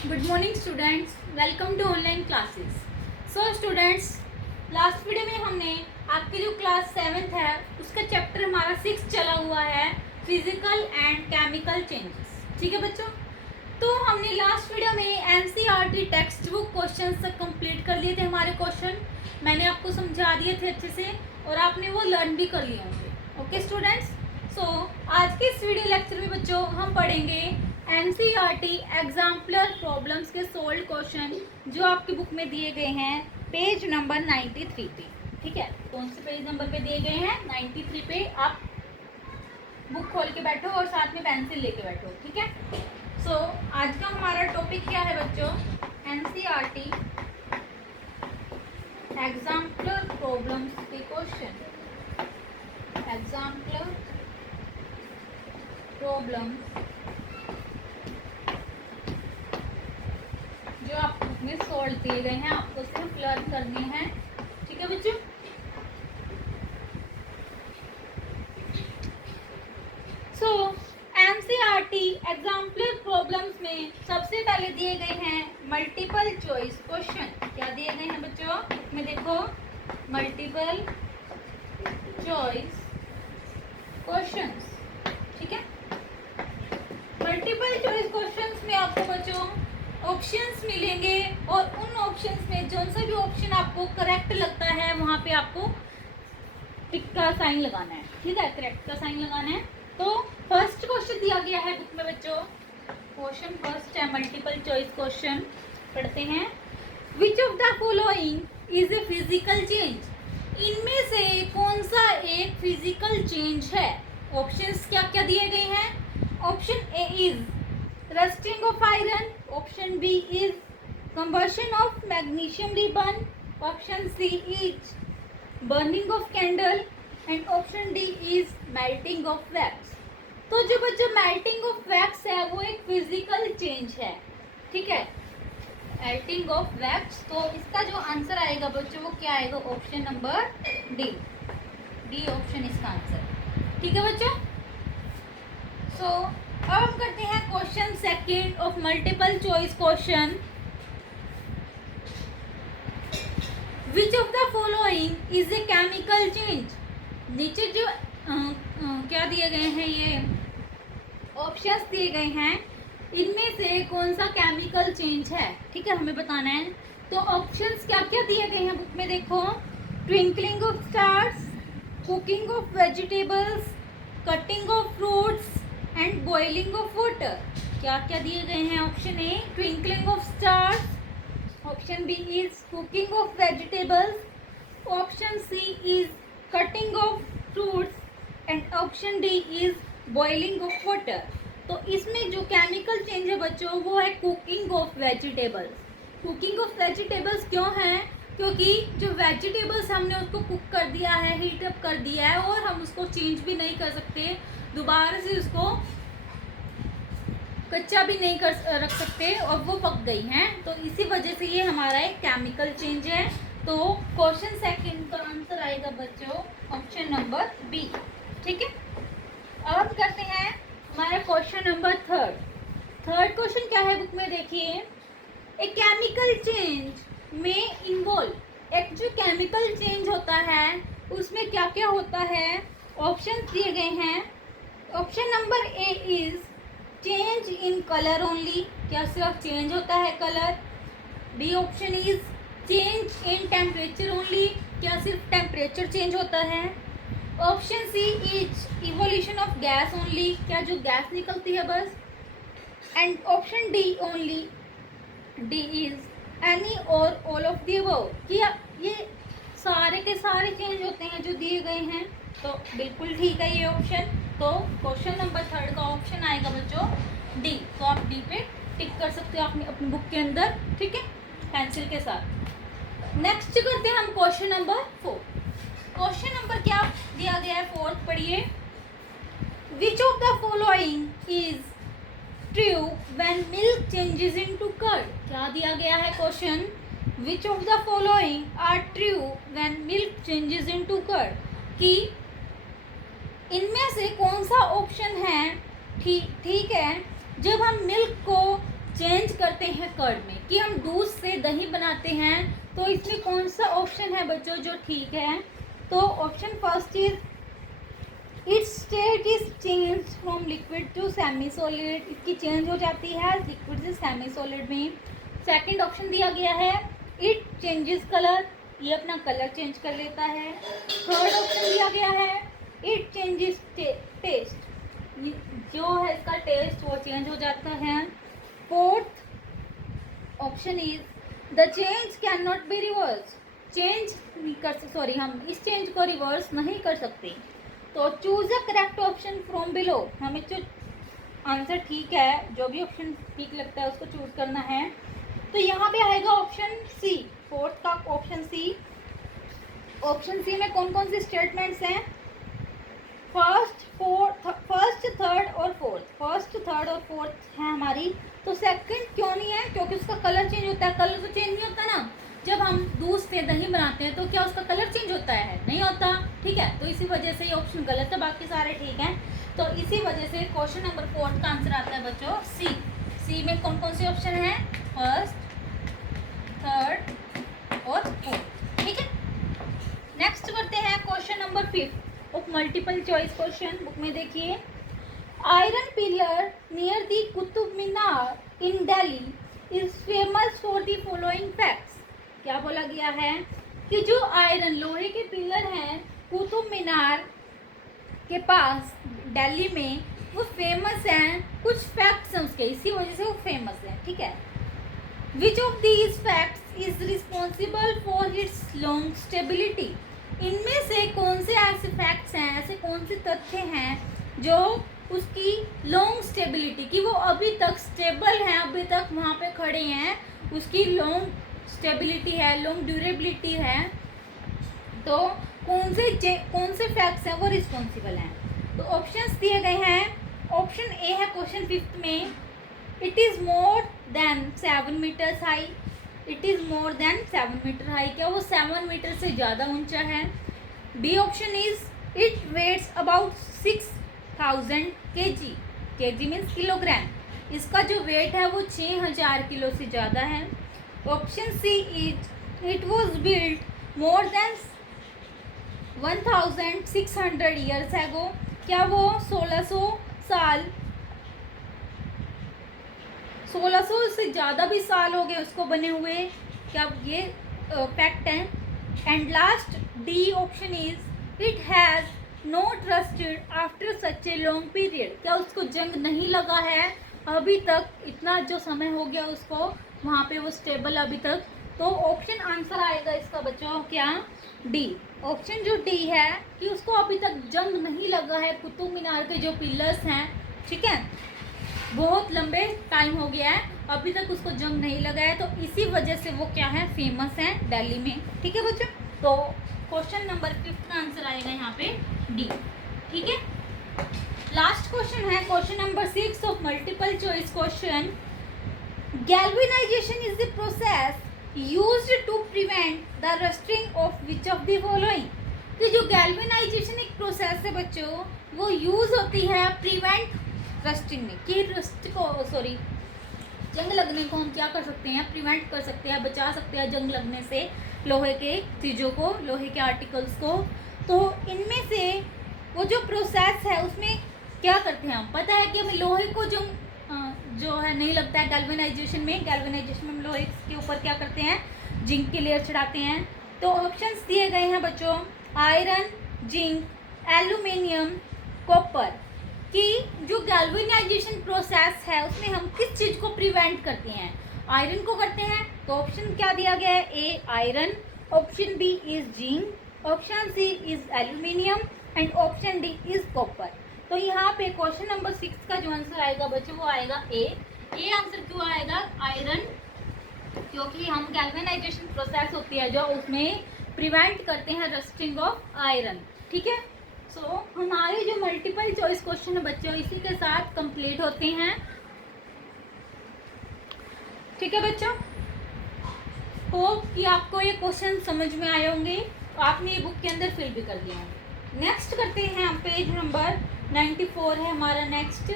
Good morning students, welcome to online classes. So students, last video में हमने आपके जो क्लास 7th है उसका चैप्टर हमारा 6 चला हुआ है, फिजिकल एंड केमिकल चेंजेस। ठीक है बच्चों, तो हमने लास्ट वीडियो में एनसीईआरटी टेक्स्ट बुक क्वेश्चन तक कंप्लीट कर लिए थे। हमारे क्वेश्चन मैंने आपको समझा दिए थे अच्छे से और आपने वो लर्न भी कर लिए होंगे। ओके स्टूडेंट्स, सो आज के इस वीडियो लेक्चर में बच्चों हम पढ़ेंगे एनसीईआरटी एग्जाम्पलर प्रॉब्लम्स के सोल्व क्वेश्चन जो आपकी बुक में दिए गए हैं पेज नंबर 93 पे। ठीक है, कौन से पेज नंबर पे दिए गए हैं? 93 पे। आप बुक खोल के बैठो और साथ में पेंसिल लेके बैठो। ठीक है, सो आज का हमारा टॉपिक क्या है बच्चों? एनसीईआरटी एग्जाम्पलर प्रॉब्लम्स के क्वेश्चन। एग्जाम्पलर प्रॉब्लम्स जो आप बुक में सॉल्व दिए गए हैं, आपको सिर्फ लर्न करने हैं। ठीक है बच्चों, सो एनसीईआरटी एग्जाम्पलर प्रॉब्लम्स में सबसे पहले दिए गए हैं मल्टीपल चॉइस क्वेश्चन। क्या दिए गए हैं बच्चों? बुक में देखो, मल्टीपल चॉइस क्वेश्चंस। ठीक है, मल्टीपल चॉइस क्वेश्चंस में आपको बच्चों ऑप्शंस मिलेंगे और उन ऑप्शंस में जो सा भी ऑप्शन आपको करेक्ट लगता है वहां पे आपको टिक का साइन लगाना है। ठीक है, करेक्ट का साइन लगाना है। तो फर्स्ट क्वेश्चन दिया गया है बुक में बच्चों, क्वेश्चन फर्स्ट है मल्टीपल चॉइस क्वेश्चन। पढ़ते हैं, विच of the following is a physical change? इनमें से कौन सा एक फिजिकल चेंज है? ऑप्शंस क्या क्या दिए गए हैं? Option A is rusting of iron, option B is combustion of magnesium ribbon, option C is burning of candle and option D is melting of wax. तो जो बच्चों मेल्टिंग ऑफ वैक्स है वो एक फिजिकल चेंज है। ठीक है, melting of wax. तो इसका जो आंसर आएगा बच्चों वो क्या आएगा? Option number D. D option इसका आंसर। ठीक है बच्चों, सो अब हम करते हैं question second of multiple choice question. Which of the following is a chemical change? नीचे जो क्या दिए गए हैं, ये ऑप्शंस दिए गए हैं, इनमें से कौन सा केमिकल चेंज है? ठीक है, हमें बताना है। तो ऑप्शंस क्या क्या दिए गए हैं बुक में देखो, twinkling of stars, cooking of vegetables, cutting of fruits and boiling of water. क्या क्या दिए गए हैं? Option A twinkling of stars, option B is cooking of vegetables, option C is cutting of fruits and option D is boiling of water. तो इसमें जो chemical change है बच्चों वो है cooking of vegetables. Cooking of vegetables क्यों है? क्योंकि जो वेजिटेबल्स हमने उसको कुक कर दिया है, हीट अप कर दिया है और हम उसको चेंज भी नहीं कर सकते, दोबारा से उसको कच्चा भी नहीं कर रख सकते और वो पक गई हैं, तो इसी वजह से ये हमारा एक केमिकल चेंज है। तो क्वेश्चन सेकंड का आंसर आएगा बच्चों ऑप्शन नंबर बी। ठीक है, अब हम करते हैं हमारा question number third. Third question क्या है बुक में देखिए, ए केमिकल चेंज में इन्वॉल्व। एक जो केमिकल चेंज होता है उसमें क्या क्या होता है? ऑप्शन दिए गए हैं। Option number A is change in colour only. क्या सिर्फ चेंज होता है colour? B option is change in temperature only. क्या सिर्फ टेम्परेचर चेंज होता है? Option C is evolution of gas only. क्या जो गैस निकलती है बस? And option D only, D is any और ऑल ऑफ दी अबव। क्या ये सारे के सारे चेंज होते हैं जो दिए गए हैं? तो बिल्कुल ठीक है ये ऑप्शन। तो क्वेश्चन नंबर थर्ड का ऑप्शन आएगा बच्चों डी। तो आप डी पे टिक कर सकते हो अपनी बुक के अंदर। ठीक है, पेंसिल के साथ। नेक्स्ट करते हैं हम क्वेश्चन नंबर 4। क्वेश्चन नंबर क्या दिया गया है? फोर्थ पढ़िए, which of the following is true when milk changes into curd? क्या दिया गया है question? Which of the following are true when milk changes into curd? कि इनमें से कौन सा ऑप्शन है ठीक है जब हम मिल्क को चेंज करते करते हैं कर्ड में, कि हम दूध से दही बनाते हैं, तो इसमें कौन सा ऑप्शन है बच्चों जो ठीक है? तो option first is its state is change from liquid to semi solid, इसकी चेंज हो जाती है लिक्विड से सेमी सॉलिड में। सेकंड ऑप्शन दिया गया है इट चेंजेस कलर, ये अपना कलर चेंज कर लेता है। थर्ड ऑप्शन दिया गया है इट चेंजेस टेस्ट, जो है इसका टेस्ट वो चेंज हो जाता है। Fourth option is the change can not be reverse, change नहीं कर सॉरी हम इस चेंज को रिवर्स नहीं कर सकते। तो choose a correct option from below, हमें जो आंसर ठीक है, जो भी ऑप्शन ठीक लगता है उसको चूज करना है। तो यहाँ पे आएगा ऑप्शन सी, फोर्थ का ऑप्शन सी। ऑप्शन सी में कौन कौन से स्टेटमेंट्स हैं? फर्स्ट, थर्ड और फोर्थ, फर्स्ट, थर्ड और फोर्थ है हमारी। तो सेकंड क्यों नहीं है? क्योंकि उसका कलर चेंज होता है। कलर तो चेंज नहीं होता ना, जब हम दूध से दही बनाते हैं तो क्या उसका कलर चेंज होता है? नहीं होता, ठीक है। तो इसी वजह से ये ऑप्शन गलत है, बाकी सारे ठीक हैं। तो इसी वजह से क्वेश्चन नंबर 4 का आंसर आता है बच्चों सी। सी में कौन कौन से ऑप्शन हैं? फर्स्ट, थर्ड और फोर्थ, ठीक है। नेक्स्ट करते हैं question number 5 of multiple choice question. Book में देखिए, iron pillar near the Qutub Minar in Delhi is famous for the following facts. क्या बोला गया है कि जो आयरन लोहे के पिलर हैं कुतुब मीनार के पास दिल्ली में, वो फेमस हैं, कुछ फैक्ट्स हैं उसके, इसी वजह से वो फेमस है, ठीक है। Which of these facts is responsible for its long stability, इनमें से कौन से ऐसे फैक्ट्स हैं, ऐसे कौन से तथ्य हैं जो उसकी लॉन्ग स्टेबिलिटी, कि वो अभी तक स्टेबल हैं, अभी तक वहाँ पे खड़े हैं, उसकी लॉन्ग स्टेबिलिटी है, लॉन्ग ड्यूरेबिलिटी है। तो कौन से फैक्ट्स हैं वो रिस्पॉन्सिबल हैं? तो ऑप्शंस दिए गए हैं। ऑप्शन ए है क्वेश्चन 5 में, it is more than 7 metres high, it is more than 7 metre high, क्या वो 7 मीटर से ज़्यादा ऊंचा है? B option is it weighs about 6000 kg, kg means kilogram, इसका जो वेट है वो 6000 किलो से ज़्यादा है। Option C is it was built more than 1600 years ago, क्या वो 1600 से ज़्यादा भी साल हो गए उसको बने हुए, क्या ये फैक्ट है? And last D option is it has not rusted after such a long period, क्या उसको जंग नहीं लगा है अभी तक, इतना जो समय हो गया उसको वहाँ पे वो स्टेबल अभी तक। तो ऑप्शन आंसर आएगा इसका बच्चों क्या? डी। ऑप्शन जो डी है कि उसको अभी तक जंग नहीं लगा है, कुतुब मीनार के जो पिलर्स हैं, ठीक है, बहुत लंबे टाइम हो गया है, अभी तक उसको जंग नहीं लगा है, तो इसी वजह से वो क्या है, फेमस है दिल्ली में, ठीक है बच्चों। तो क्वेश्चन नंबर 5 का आंसर आएगा यहाँ पे डी, ठीक है। लास्ट क्वेश्चन है question number 6 of multiple choice question. Galvanization is the process used to prevent the rusting of which of the following. तो जो गैल्वेनाइजेशन एक प्रोसेस है बच्चों, वो यूज होती है प्रिवेंट रस्टिंग में, कि रस्ट को सॉरी जंग लगने को हम क्या कर सकते हैं, प्रिवेंट कर सकते हैं, बचा सकते हैं जंग लगने से लोहे के चीज़ों को, लोहे के आर्टिकल्स को। तो इनमें से वो जो प्रोसेस है उसमें क्या करते हैं, हम पता है कि हमें लोहे को जो है नहीं लगता है गैल्वेनाइजेशन में। गैल्वेनाइजेशन में हम लोहे के ऊपर क्या करते हैं, जिंक की लेयर चढ़ाते हैं। तो ऑप्शंस दिए गए हैं बच्चों, आयरन, जिंक, एल्यूमिनियम, कॉपर, कि जो गैल्वेनाइजेशन प्रोसेस है उसमें हम किस चीज़ को प्रिवेंट करते हैं, आयरन को करते हैं। तो ऑप्शन क्या दिया गया है, A iron, option B is zinc, option C is aluminium and option D is copper. तो यहाँ पे क्वेश्चन नंबर 6 का जो आंसर आएगा बच्चों वो आएगा ए। आंसर क्यों आएगा, आयरन, क्योंकि हम गैल्वेनाइजेशन प्रोसेस होती है जो उसमें प्रिवेंट करते हैं रस्टिंग ऑफ आयरन, ठीक है। सो हमारे जो मल्टीपल चॉइस क्वेश्चन है बच्चों इसी के साथ कंप्लीट होते हैं, ठीक है बच्चों। होप कि आपको ये क्वेश्चन समझ में आए होंगे, आपने ये बुक के अंदर फिल भी कर दिया होंगे। नेक्स्ट करते हैं हम, पेज नंबर 94 है हमारा नेक्स्ट।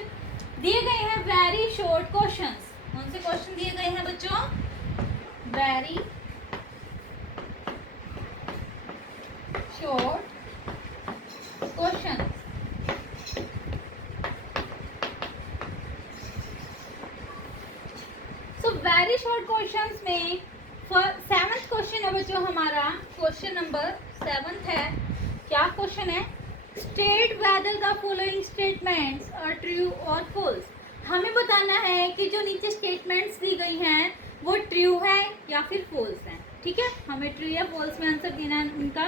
दिए गए हैं वेरी शॉर्ट क्वेश्चंस, कौन से क्वेश्चन दिए गए हैं very short question. So very short questions में सेवंथ क्वेश्चन है बच्चों हमारा, क्वेश्चन नंबर 7 है। क्या क्वेश्चन है? State whether the following statements are true और फॉल्स। हमें बताना है कि जो नीचे स्टेटमेंट्स दी गई हैं वो ट्रू है या फिर फॉल्स है। ठीक है, हमें ट्रू या फॉल्स में आंसर देना है उनका।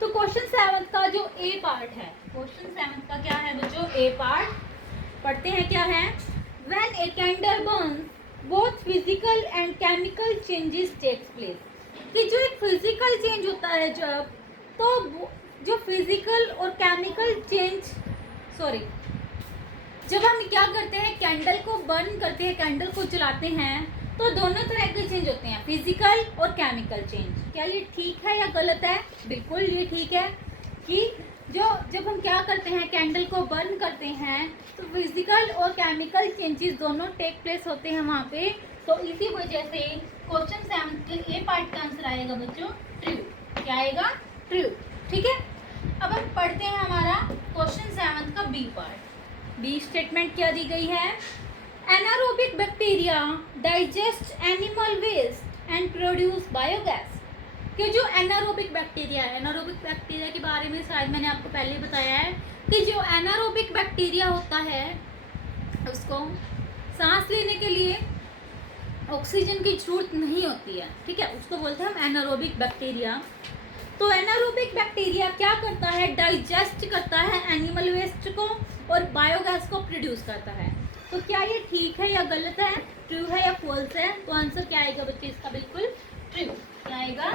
तो क्वेश्चन 7 का जो ए पार्ट है, क्वेश्चन 7 का क्या है बच्चों? ए पार्ट पढ़ते हैं क्या है। When a candle burns both physical and chemical changes takes place. कि जो एक फिजिकल चेंज होता है जब, तो जो फिजिकल और केमिकल चेंज, जब हम क्या करते हैं, कैंडल को बर्न करते हैं, कैंडल को जलाते हैं, तो दोनों तरह के चेंज होते हैं, फिजिकल और केमिकल चेंज। क्या ये ठीक है या गलत है? बिल्कुल ये ठीक है कि जब हम क्या करते हैं, कैंडल को बर्न करते हैं, तो फिजिकल और केमिकल चेंजेस दोनों टेक प्लेस होते हैं वहाँ पे। तो इसी वजह से क्वेश्चन 7 के ए पार्ट का आंसर आएगा बच्चों ट्रू। क्या आएगा? ट्रू। ठीक है, अब हम पढ़ते हैं हमारा क्वेश्चन 7 का बी पार्ट। बी स्टेटमेंट क्या दी गई है? Anaerobic bacteria digest animal waste and produce biogas. कि जो एनारोबिक बैक्टीरिया है, एनारोबिक बैक्टीरिया के बारे में शायद मैंने आपको पहले ही बताया है कि जो एनारोबिक बैक्टीरिया होता है उसको सांस लेने के लिए ऑक्सीजन की जरूरत नहीं होती है। ठीक है, उसको बोलते हैं हम एनारोबिक बैक्टीरिया। तो एनारोबिक बैक्टीरिया क्या करता है? डाइजेस्ट करता है एनिमल वेस्ट को और बायोगैस को प्रोड्यूस करता है। तो क्या ये ठीक है या गलत है, ट्रू है या फॉल्स है? तो आंसर क्या आएगा बच्चे इसका? बिल्कुल ट्रू। क्या आएगा?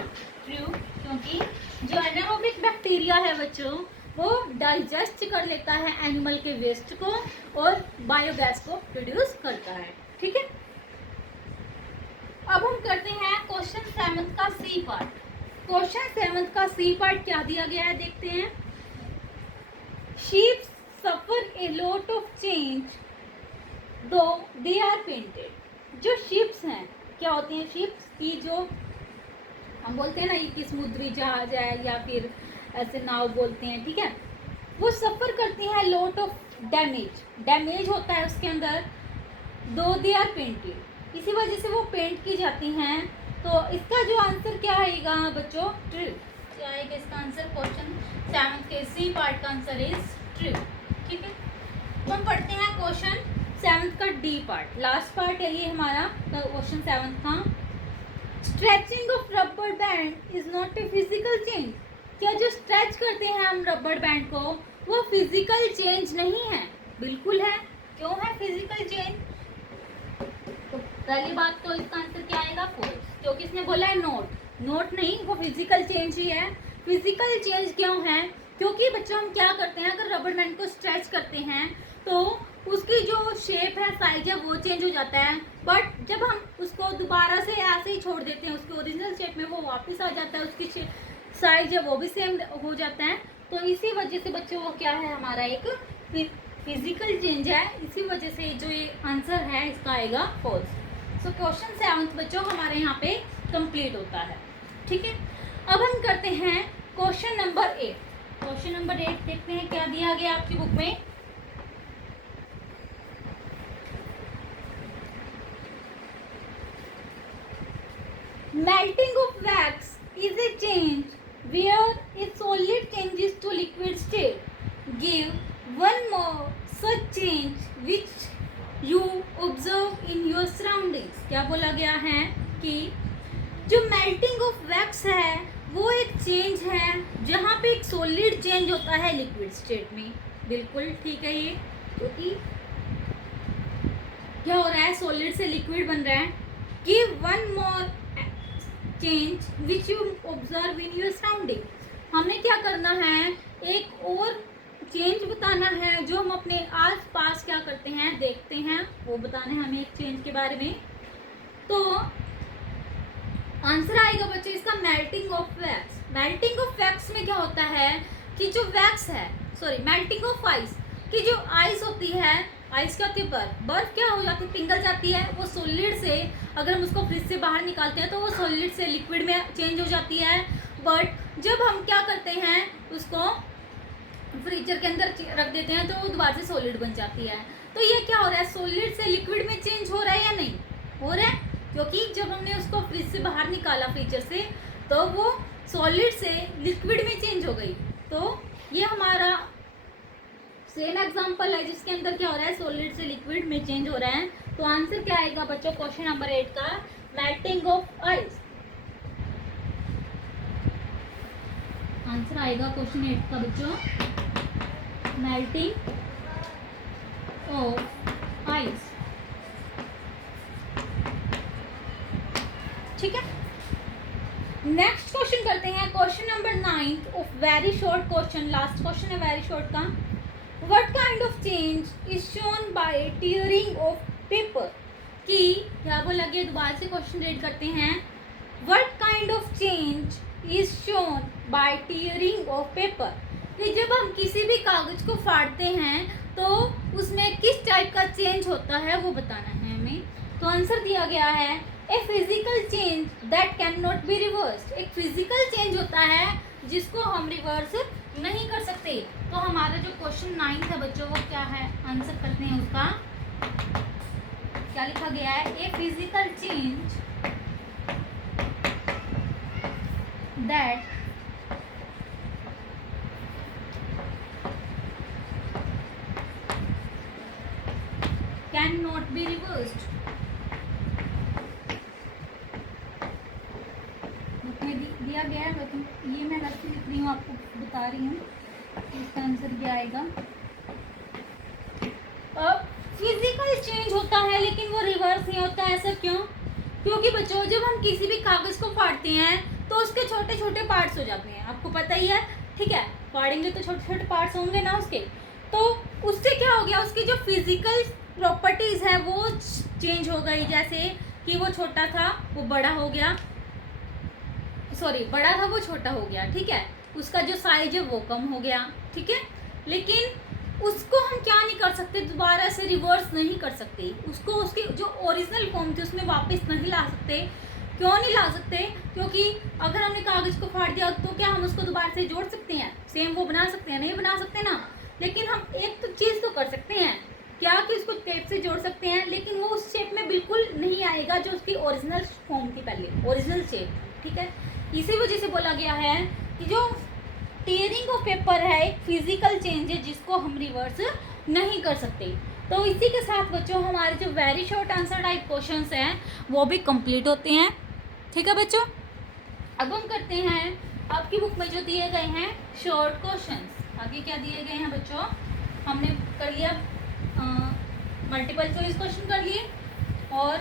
ट्रू, क्योंकि जो एनारोबिक बैक्टीरिया है बच्चों वो डाइजेस्ट कर लेता है एनिमल के वेस्ट को और बायोगैस को प्रोड्यूस करता है। ठीक है, अब हम करते हैं क्वेश्चन 7 का सी पार्ट। क्वेश्चन 7 का सी पार्ट क्या दिया गया है देखते हैं। Sheeps suffer a lot of change दो दे आर पेंटेड। जो शिप्स हैं, क्या होती हैं शिप्स की, जो हम बोलते हैं ना ये कि समुद्री जहाज है या फिर ऐसे नाव बोलते हैं। ठीक है, वो सफ़र करती हैं लॉट ऑफ डैमेज होता है उसके अंदर। दो दे आर पेंटेड, इसी वजह से वो पेंट की जाती हैं। तो इसका जो आंसर क्या आएगा बच्चों? ट्रू। क्या आएगा इसका आंसर? क्वेश्चन 7 के सी पार्ट का आंसर इज ट्रू। ठीक है, तो हम पढ़ते हैं क्वेश्चन 7 का डी पार्ट। लास्ट पार्ट है ये हमारा क्वेश्चन 7 का। Stretching of rubber band is not a physical change. क्या जो स्ट्रेच करते हैं हम रबर बैंड को वो फिजिकल चेंज नहीं है? बिल्कुल है। क्यों है फिजिकल चेंज? तो पहली बात तो इसका आंसर क्या आएगा? फॉल्स, क्योंकि इसने बोला है नोट नहीं, वो फिजिकल चेंज ही है। फिजिकल चेंज क्यों है? क्योंकि बच्चों हम क्या करते हैं, अगर रबर बैंड को स्ट्रेच करते हैं तो उसकी जो शेप है, साइज है, वो चेंज हो जाता है। बट जब हम उसको दोबारा से ऐसे ही छोड़ देते हैं उसके ओरिजिनल शेप में, वो वापस आ जाता है, उसकी साइज है वो भी सेम हो जाता है। तो इसी वजह से बच्चों वो क्या है, हमारा एक फिजिकल चेंज है। इसी वजह से जो ये आंसर है इसका आएगा फॉल्स। सो क्वेश्चन 7 बच्चों हमारे यहाँ पे कंप्लीट होता है। ठीक है, अब हम करते हैं क्वेश्चन नंबर 8। क्वेश्चन नंबर 8 देखते हैं क्या दिया गया आपकी बुक में। Melting of wax is a change where a solid changes to liquid state. Give one more such change which you observe in your surroundings. क्या बोला गया है कि जो melting of wax है वो एक चेंज है जहाँ पे एक सॉलिड चेंज होता है लिक्विड स्टेट में। बिल्कुल ठीक है ये, क्योंकि क्या हो रहा है, सॉलिड से लिक्विड बन रहा है। Give one more change which you observe in your surrounding. हमें क्या करना है, एक और चेंज बताना है जो हम अपने आस पास क्या करते हैं, देखते हैं, वो बताना है हमें एक चेंज के बारे में। तो आंसर आएगा बच्चे इसका melting of wax. Melting of wax में क्या होता है कि जो वैक्स है, मेल्टिंग ऑफ आइस, कि जो आइस होती है आइस क्या होती है? बर्फ क्या हो जाती है? पिघल जाती है। वो सॉलिड से अगर हम उसको फ्रिज से बाहर निकालते हैं तो वो सॉलिड से लिक्विड में चेंज हो जाती है। बट जब हम क्या करते हैं, उसको फ्रीजर के अंदर रख देते हैं तो वो दोबारा से सॉलिड बन जाती है। तो ये क्या हो रहा है? सॉलिड से लिक्विड में चेंज हो रहा है या नहीं हो रहा है? क्योंकि जब हमने उसको फ्रिज से बाहर निकाला फ्रीजर से, तो वो सॉलिड से लिक्विड में चेंज हो गई। तो ये हमारा सेम एग्जांपल है जिसके अंदर क्या हो रहा है? सॉलिड से लिक्विड में चेंज हो रहा है। तो आंसर क्या आएगा बच्चों क्वेश्चन नंबर 8 का? Melting of ice. आंसर आएगा क्वेश्चन 8 का बच्चों, मेल्टिंग ऑफ आइस। ठीक है, नेक्स्ट क्वेश्चन करते हैं। Question number 9 of very short question, last question है वेरी शॉर्ट का। What kind of change is shown by tearing of paper? कि क्या बोला गया? दोबारा से क्वेश्चन रीड करते हैं। What kind of change is shown by tearing of paper? कि जब हम किसी भी कागज को फाड़ते हैं तो उसमें किस टाइप का चेंज होता है वो बताना है हमें। तो आंसर दिया गया है a physical change that can not be reversed. एक फिजिकल चेंज होता है जिसको हम रिवर्स नहीं कर सकते। तो हमारा जो क्वेश्चन 9 है बच्चों वो क्या है? आंसर करते हैं उसका। क्या लिखा गया है? A physical change that can not be reversed. दिया गया है, लेकिन ये मैं वैसे लिख रही हूँ, आपको बता रही हूँ इसका आंसर क्या आएगा। फिजिकल चेंज होता है लेकिन वो रिवर्स नहीं होता। ऐसा क्यों? क्योंकि बच्चों जब हम किसी भी कागज को फाड़ते हैं तो उसके छोटे छोटे पार्ट्स हो जाते हैं, आपको पता ही है। ठीक है, फाड़ेंगे तो छोटे छोटे पार्ट्स होंगे ना उसके। तो उससे क्या हो गया? उसकी जो फिजिकल प्रॉपर्टीज है वो चेंज हो गई। जैसे कि वो छोटा था वो बड़ा हो गया, सॉरी बड़ा था वो छोटा हो गया। ठीक है, उसका जो साइज है वो कम हो गया। ठीक है, लेकिन उसको हम क्या नहीं कर सकते? दोबारा से रिवर्स नहीं कर सकते। उसको उसकी जो ओरिजिनल फॉर्म थी उसमें वापस नहीं ला सकते। क्यों नहीं ला सकते? क्योंकि अगर हमने कागज को फाड़ दिया तो क्या हम उसको दोबारा से जोड़ सकते हैं? सेम वो बना सकते हैं? नहीं बना सकते ना। लेकिन हम एक तो चीज़ तो कर सकते हैं, क्या कि उसको टेप से जोड़ सकते हैं, लेकिन वो उस शेप में बिल्कुल नहीं आएगा जो उसकी ओरिजिनल फॉर्म थी पहले, ओरिजिनल शेप। ठीक है, इसी वजह से बोला गया है कि जो टीयरिंग ऑफ पेपर है एक फिजिकल चेंज है जिसको हम रिवर्स नहीं कर सकते। तो इसी के साथ बच्चों हमारे जो very short answer type questions हैं वो भी कंप्लीट होते हैं। ठीक है बच्चों, अब हम करते हैं आपकी बुक में जो दिए गए हैं शॉर्ट क्वेश्चंस। आगे क्या दिए गए हैं बच्चों? हमने कर लिया मल्टीपल चॉइस क्वेश्चन कर लिए और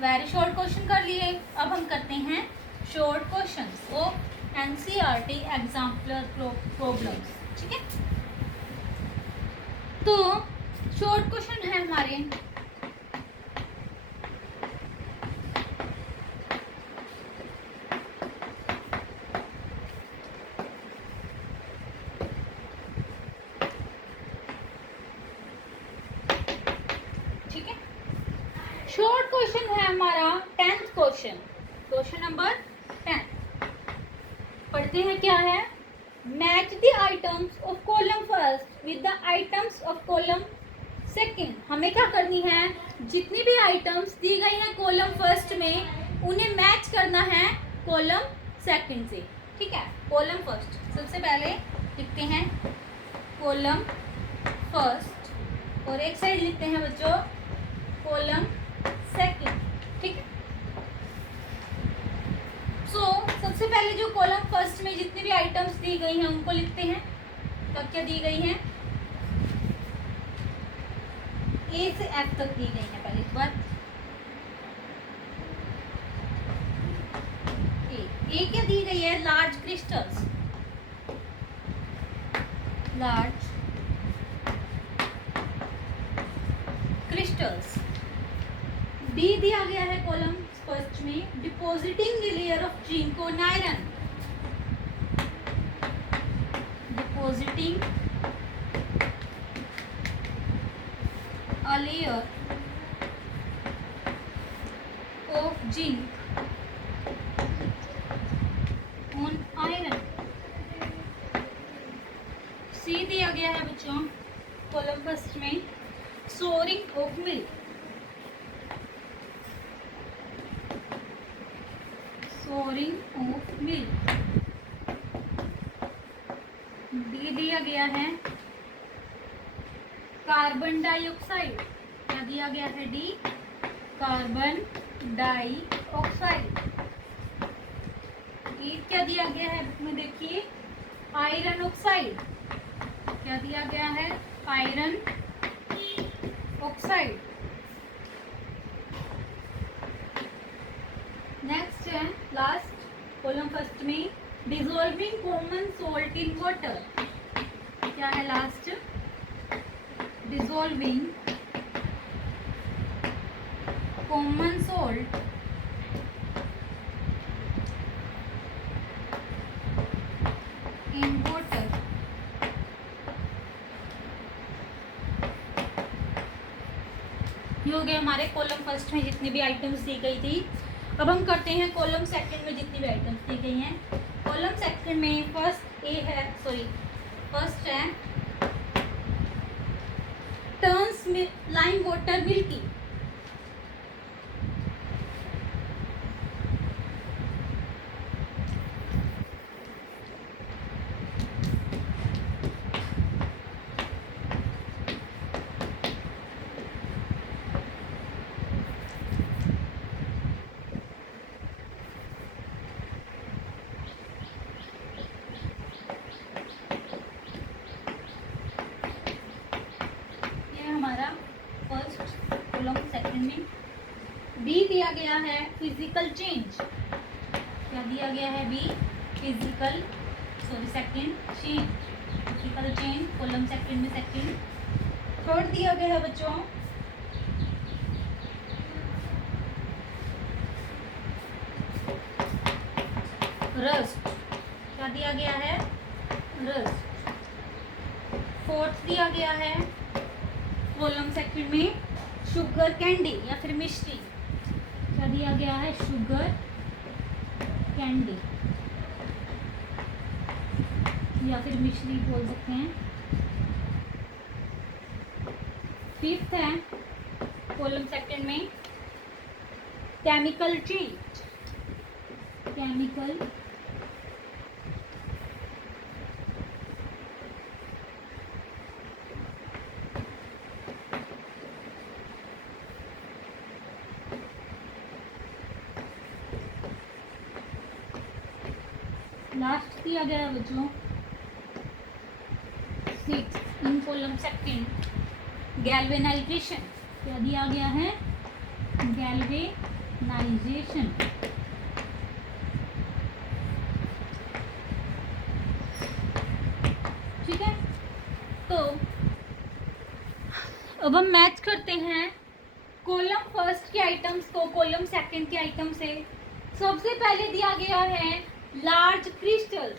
वेरी शॉर्ट क्वेश्चन कर लिए। अब हम करते हैं short questions of NCERT exemplar problems. ठीक है, तो शॉर्ट क्वेश्चन है हमारे। ठीक है, शॉर्ट क्वेश्चन है हमारा 10th क्वेश्चन, क्वेश्चन नंबर 10। पढ़ते हैं क्या है? Match the items of column first with the items of column second. हमें क्या करनी है? जितनी भी आइटम्स दी गई हैं कॉलम फर्स्ट में उन्हें मैच करना है कॉलम सेकंड से। ठीक है, कॉलम फर्स्ट सबसे पहले लिखते हैं कॉलम फर्स्ट और एक साइड लिखते हैं बच्चों कॉलम सेकंड। ठीक है, सबसे पहले जो कॉलम फर्स्ट में जितनी भी आइटम्स दी गई हैं उनको लिखते हैं। तो क्या दी गई हैं? ए से एफ तक दी गई है। पहले इस बार ए क्या दी गई है? Large crystals, large crystals. B दिया गया है कॉलम फर्स्ट में depositing the layer of zinc on iron, डिपॉजिटिंग a layer of zinc on iron। C दिया गया है बच्चों कॉलम फर्स्ट में souring of milk, souring of milk. D दिया गया है कार्बन डाइऑक्साइड, क्या दिया गया है डी, कार्बन डाइऑक्साइड। ई क्या दिया गया है बुक में देखिए आयरन ऑक्साइड, क्या दिया गया है आयरन ऑक्साइड। नेक्स्ट है लास्ट कॉलम फर्स्ट में dissolving common salt in water, क्या है last dissolving common salt in water. ये हो गए हमारे कॉलम फर्स्ट में जितनी भी आइटम्स दी गई थी। अब हम करते हैं कॉलम सेकंड में जितनी भी आइटम्स दी गई हैं। कॉलम सेकंड में फर्स्ट है turns lime water milky, B दिया गया है फिजिकल चेंज, क्या दिया गया है B physical second change, physical change column second में सेकंड। थर्ड दिया गया है बच्चों रस्ट, क्या दिया गया है रस्ट। फोर्थ दिया गया है कॉलम सेकंड में शुगर कैंडी या फिर मिश्री, क्या दिया गया है शुगर कैंडी या फिर मिश्री बोल सकते हैं। फिफ्थ है कॉलम सेकंड में केमिकल चेंज, केमिकल लास्ट दिया गया है बच्चों सिक्स इन कॉलम सेकंड गैल्वेनाइजेशन, क्या दिया गया है गैल्वेनाइजेशन। ठीक है, तो अब हम मैच करते हैं कॉलम फर्स्ट के आइटम्स को कॉलम सेकंड के आइटम से। सबसे पहले दिया गया है लार्ज क्रिस्टल्स,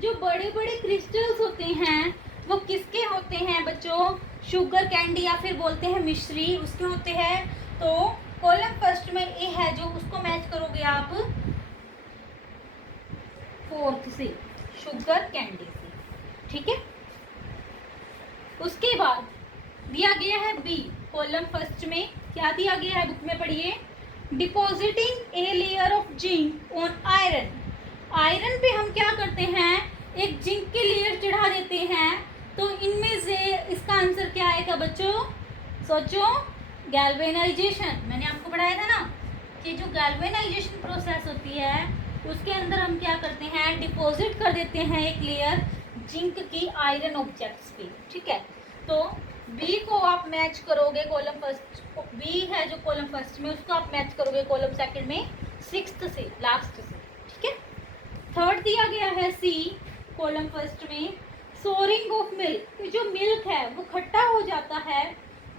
जो बड़े बड़े क्रिस्टल्स होते हैं वो किसके होते हैं बच्चों, शुगर कैंडी या फिर बोलते हैं मिश्री उसके होते हैं। तो कॉलम फर्स्ट में ए है जो उसको मैच करोगे आप फोर्थ से शुगर कैंडी से, ठीक है। उसके बाद दिया गया है बी कॉलम फर्स्ट में, क्या दिया गया है बुक में पढ़िए depositing a layer of zinc on iron. Iron पे हम क्या करते हैं एक जिंक की लेयर चढ़ा देते हैं, तो इनमें से इसका आंसर क्या आएगा बच्चों, सोचो गैल्वेनाइजेशन। मैंने आपको पढ़ाया था ना कि जो गैल्वेनाइजेशन प्रोसेस होती है उसके अंदर हम क्या करते हैं डिपॉजिट कर देते हैं एक लेयर जिंक की आयरन ऑब्जेक्ट्स पे, ठीक है। तो बी को आप मैच करोगे कॉलम फर्स्ट, बी है जो कॉलम फर्स्ट में उसको आप मैच करोगे कॉलम सेकंड में सिक्स्थ से लास्ट से, ठीक है। थर्ड दिया गया है सी कॉलम फर्स्ट में सोरिंग ऑफ मिल्क, जो मिल्क है वो खट्टा हो जाता है।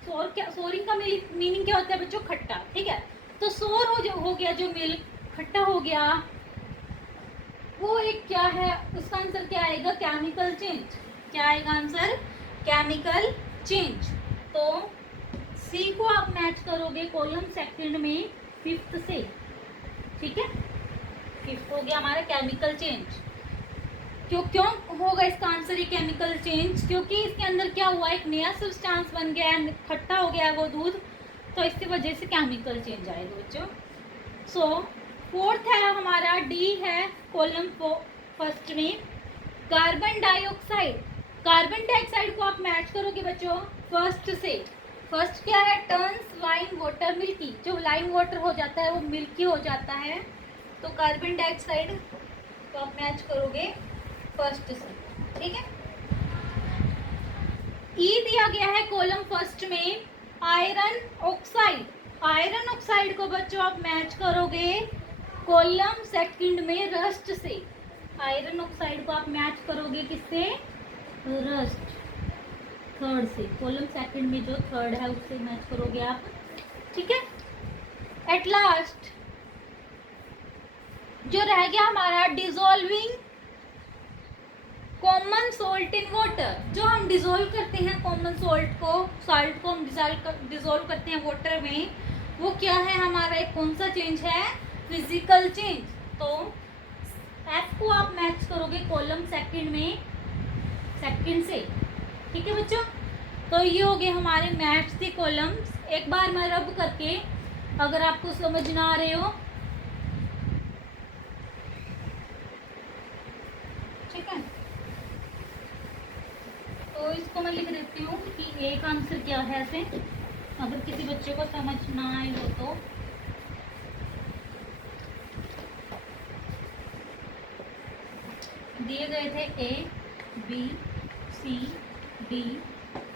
सोरिंग का मीनिंग क्या होता है बच्चों, खट्टा, ठीक है। तो सोर हो गया जो मिल्क खट्टा हो गया, वो एक क्या है उसका आंसर क्या आएगा केमिकल चेंज, क्या आएगा आंसर केमिकल चेंज। तो सी को आप मैच करोगे कॉलम सेकंड में फिफ्थ से, ठीक है। फिफ्थ हो गया हमारा केमिकल चेंज। क्यों होगा इसका आंसर ये केमिकल चेंज? क्योंकि इसके अंदर क्या हुआ, एक नया सब्सटेंस बन गया है, खट्टा हो गया है वो दूध, तो इसकी वजह से केमिकल चेंज आएगा बच्चों। सो फोर्थ है हमारा डी है कॉलम फर्स्ट में कार्बन डाइऑक्साइड। कार्बन डाइऑक्साइड को आप मैच करोगे बच्चों फर्स्ट से। फर्स्ट क्या है, टर्न्स लाइम वाटर मिल्की। जो लाइम वाटर हो जाता है वो मिल्की हो जाता है, तो कार्बन डाइऑक्साइड को आप मैच करोगे फर्स्ट से, ठीक है। ई दिया गया है कॉलम फर्स्ट में आयरन ऑक्साइड। आयरन ऑक्साइड को बच्चों आप मैच करोगे कॉलम सेकंड में रस्ट से। आयरन ऑक्साइड को आप मैच करोगे किससे, रस्ट थर्ड से। कॉलम सेकंड में जो थर्ड है उससे मैच करोगे आप, ठीक है। एट लास्ट जो रह गया हमारा dissolving common salt in water. जो हम डिसॉल्व करते हैं कॉमन सॉल्ट को हम डिसॉल्व करते हैं वाटर में, वो क्या है हमारा, एक कौन सा चेंज है, फिजिकल चेंज। तो एफ को आप मैच करोगे कॉलम सेकंड में सेकंड से, ठीक है बच्चों। तो ये हो गए हमारे मैच दी कॉलम्स। एक बार मैं रब करके, अगर आपको समझ ना आ रहे हो, ठीक है, तो इसको मैं लिख देती हूँ कि एक आंसर क्या है ऐसे, अगर किसी बच्चे को समझ ना आए हो तो। दिए गए थे A B C D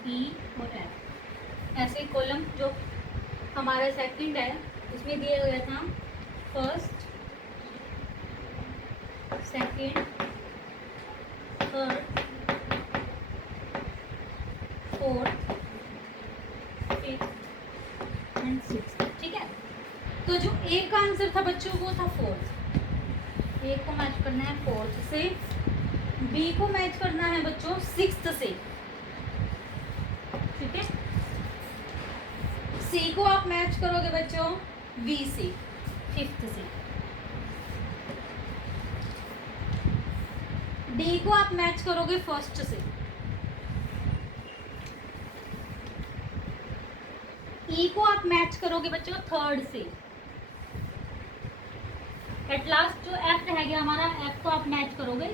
E और एफ, ऐसे कॉलम जो हमारा सेकंड है उसमें दिया गया था first second third fourth fifth and sixth, ठीक है। तो जो ए का आंसर था बच्चों वो था फोर्थ। ए को मैच करना है फोर्थ से, बी को मैच करना है बच्चों सिक्स्थ से, ठीक है। सी को आप मैच करोगे बच्चों वी से, फिफ्थ से। डी को आप मैच करोगे फर्स्ट से। ई को आप मैच करोगे बच्चों थर्ड से। एट लास्ट जो एफ रह गया हमारा, एफ को आप मैच करोगे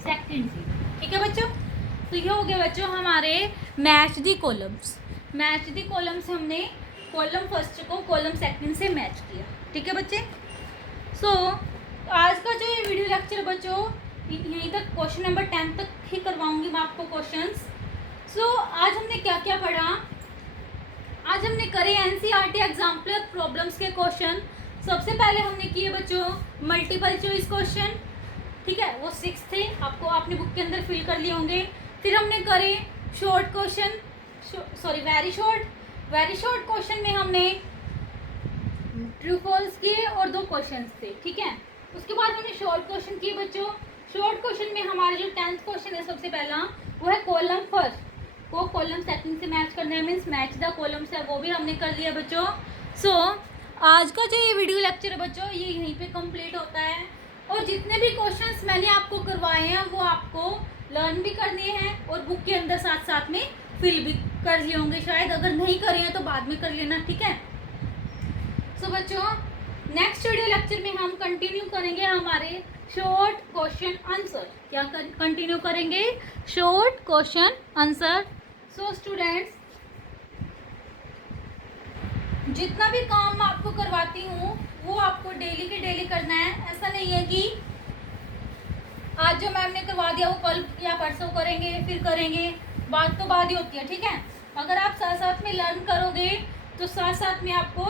सेकंड से, ठीक है बच्चों। तो ये हो गया बच्चों हमारे मैच दी कॉलम्स। मैच दी कॉलम्स हमने कॉलम फर्स्ट को कॉलम सेकंड से मैच किया, ठीक है बच्चे। सो आज का जो ये वीडियो लेक्चर बच्चों यहीं तक, क्वेश्चन नंबर 10 तक ही करवाऊंगी मैं आपको क्वेश्चंस। सो आज हमने क्या क्या पढ़ा, आज हमने करे एनसीईआरटी एग्जाम्पलर प्रॉब्लम्स के क्वेश्चन। सबसे पहले हमने किए बच्चों मल्टीपल चॉइस क्वेश्चन, ठीक है, वो 6 थे, आपको आपने बुक के अंदर फिल कर लिए होंगे। फिर हमने करे short question, sorry very short question में हमने ट्रू फॉल्स किए और 2 क्वेश्चन थे, ठीक है। उसके बाद हमने शॉर्ट क्वेश्चन किए बच्चों। शॉर्ट क्वेश्चन में हमारा जो 10th क्वेश्चन है सबसे पहला, वो है कॉलम फर्स्ट को कॉलम सेकंड से मैच करना है, मीन्स मैच द कॉलम्स है, वो भी हमने कर लिया बच्चों। सो आज का जो ये वीडियो लेक्चर है बच्चों ये यहीं पे कंप्लीट होता है। और जितने भी क्वेश्चंस मैंने आपको करवाए हैं वो आपको लर्न भी करने हैं और बुक के अंदर साथ साथ में फिल भी कर लिए होंगे शायद, अगर नहीं करे हैं तो बाद में कर लेना, ठीक है। सो बच्चों नेक्स्ट वीडियो लेक्चर में हम कंटिन्यू करेंगे हमारे शॉर्ट क्वेश्चन आंसर। क्या कंटिन्यू करेंगे, short question answer. So students जितना भी काम मैं आपको करवाती हूँ वो आपको डेली के डेली करना है। ऐसा नहीं है कि आज जो मैम ने करवा दिया वो कल या परसों करेंगे फिर करेंगे, बात तो बात ही होती है, ठीक है। अगर आप साथ साथ में लर्न करोगे तो साथ साथ में आपको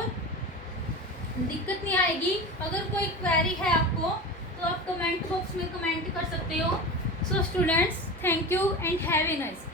दिक्कत नहीं आएगी। अगर कोई क्वेरी है आपको तो आप कमेंट बॉक्स में कमेंट कर सकते हो। So students thank you and have a nice.